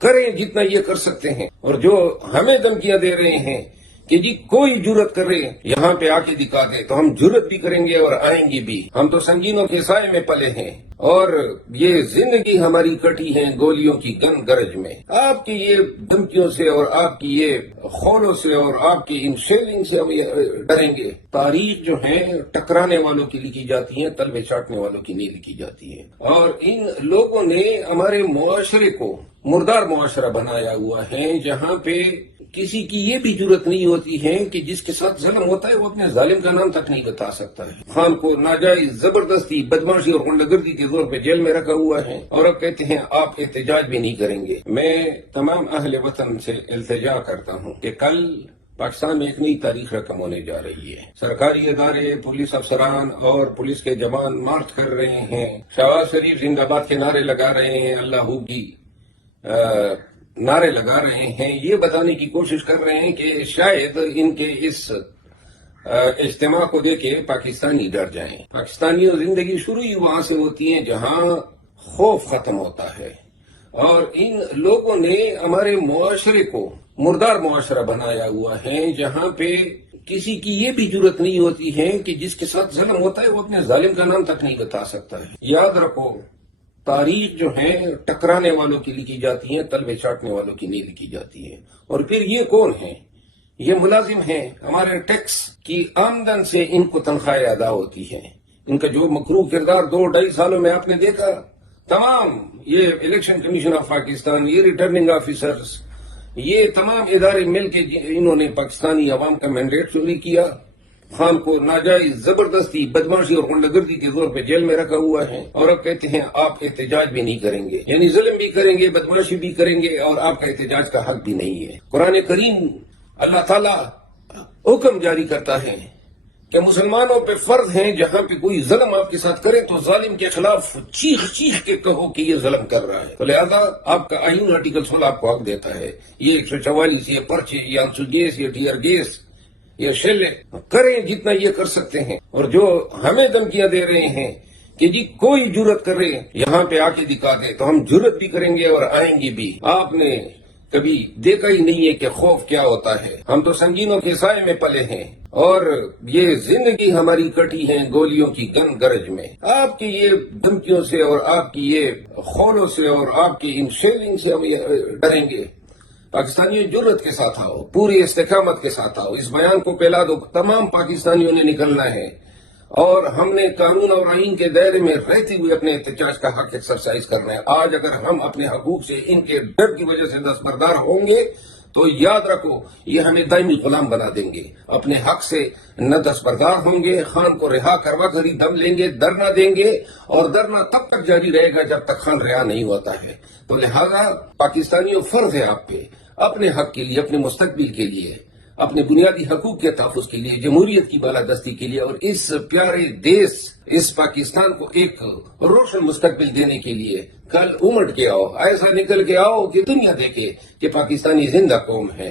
کریں جتنا یہ کر سکتے ہیں، اور جو ہمیں دھمکیاں دے رہے ہیں کہ جی کوئی جرت کرے یہاں پہ آ کے دکھا دے تو ہم جرت بھی کریں گے اور آئیں گے بھی۔ ہم تو سنگینوں کے سائے میں پلے ہیں اور یہ زندگی ہماری کٹی ہے گولیوں کی گن گرج میں۔ آپ کی یہ دھمکیوں سے اور آپ کی یہ خولوں سے اور آپ کی ان شیلنگ سے ہم ڈریں گے۔ تاریخ جو ہے ٹکرانے والوں کی لکھی جاتی ہے، تلوے چاٹنے والوں کی نہیں لکھی جاتی ہے، اور ان لوگوں نے ہمارے معاشرے کو مردار معاشرہ بنایا ہوا ہے، جہاں پہ کسی کی یہ بھی جرت نہیں ہوتی ہے کہ جس کے ساتھ ظلم ہوتا ہے وہ اپنے ظالم کا نام تک نہیں بتا سکتا ہے۔ خان کو ناجائز زبردستی بدماشی اور غنڈہ گردی کے زور پہ جیل میں رکھا ہوا ہے، اور اب کہتے ہیں آپ احتجاج بھی نہیں کریں گے۔ میں تمام اہل وطن سے التجا کرتا ہوں کہ کل پاکستان میں ایک نئی تاریخ رقم ہونے جا رہی ہے۔ سرکاری ادارے، پولیس افسران اور پولیس کے جوان مارچ کر رہے ہیں، شہباز شریف زندہ باد کے نعرے لگا رہے ہیں، اللہ ہو کی نعرے لگا رہے ہیں، یہ بتانے کی کوشش کر رہے ہیں کہ شاید ان کے اس اجتماع کو دیکھ کے پاکستانی ڈر جائیں۔ پاکستانیوں زندگی شروع ہی وہاں سے ہوتی ہے جہاں خوف ختم ہوتا ہے، اور ان لوگوں نے ہمارے معاشرے کو مردار معاشرہ بنایا ہوا ہے، جہاں پہ کسی کی یہ بھی جرت نہیں ہوتی ہے کہ جس کے ساتھ ظلم ہوتا ہے وہ اپنے ظالم کا نام تک نہیں بتا سکتا ہے۔ یاد رکھو، تاریخ جو ہے ٹکرانے والوں کی لکھی جاتی ہے، تلوے چاٹنے والوں کی نہیں لکھی جاتی ہے۔ اور پھر یہ کون ہیں؟ یہ ملازم ہیں، ہمارے ٹیکس کی آمدن سے ان کو تنخواہیں ادا ہوتی ہیں۔ ان کا جو مکروہ کردار 2-2.5 سالوں میں آپ نے دیکھا، تمام یہ الیکشن کمیشن آف پاکستان، یہ ریٹرننگ آفیسرز، یہ تمام ادارے مل کے انہوں نے پاکستانی عوام کا مینڈیٹ چوری کیا۔ خان کو ناجائز زبردستی بدماشی اور غنڈہ گردی کے زور پہ جیل میں رکھا ہوا ہے، اور اب کہتے ہیں آپ احتجاج بھی نہیں کریں گے، یعنی ظلم بھی کریں گے، بدماشی بھی کریں گے، اور آپ کا احتجاج کا حق بھی نہیں ہے۔ قرآن کریم اللہ تعالیٰ حکم جاری کرتا ہے کہ مسلمانوں پہ فرض ہیں جہاں پہ کوئی ظلم آپ کے ساتھ کرے تو ظالم کے خلاف چیخ چیخ کے کہو کہ یہ ظلم کر رہا ہے۔ تو لہذا آپ کا آئین آرٹیکل 16 آپ کو حق دیتا ہے، یہ 144، یہ پرچے، یہ آنسو گیس، یہ ٹیئر گیس، یہ شیلے، کریں جتنا یہ کر سکتے ہیں، اور جو ہمیں دھمکیاں دے رہے ہیں کہ جی کوئی جرت کرے یہاں پہ آ کے دکھا دے تو ہم جرت بھی کریں گے اور آئیں گے بھی۔ آپ نے کبھی دیکھا ہی نہیں ہے کہ خوف کیا ہوتا ہے۔ ہم تو سنگینوں کے سائے میں پلے ہیں، اور یہ زندگی ہماری کٹی ہے گولیوں کی گن گرج میں۔ آپ کی یہ دھمکیوں سے اور آپ کی یہ خولوں سے اور آپ کی ان شیلنگ سے ہم ڈریں گے۔ پاکستانیوں جرت کے ساتھ آؤ، پوری استقامت کے ساتھ آؤ، اس بیان کو پھیلا دو، تمام پاکستانیوں نے نکلنا ہے، اور ہم نے قانون اور آئین کے دائرے میں رہتے ہوئے اپنے احتجاج کا حق ایکسرسائز کرنا ہے۔ آج اگر ہم اپنے حقوق سے ان کے ڈر کی وجہ سے دستبردار ہوں گے تو یاد رکھو یہ ہمیں دائمی غلام بنا دیں گے۔ اپنے حق سے نہ دستبردار ہوں گے، خان کو رہا کروا کر ہی دم لیں گے، دھرنا دیں گے، اور دھرنا تب تک جاری رہے گا جب تک خان رہا نہیں ہوتا ہے۔ تو لہذا پاکستانیوں فرض ہے آپ پہ، اپنے حق کے لیے، اپنے مستقبل کے لیے، اپنے بنیادی حقوق کے تحفظ کے لیے، جمہوریت کی بالادستی کے لیے، اور اس پیارے دیش، اس پاکستان کو ایک روشن مستقبل دینے کے لیے کل امٹ کے آؤ، ایسا نکل کے آؤ کہ دنیا دیکھے کہ پاکستانی زندہ قوم ہے۔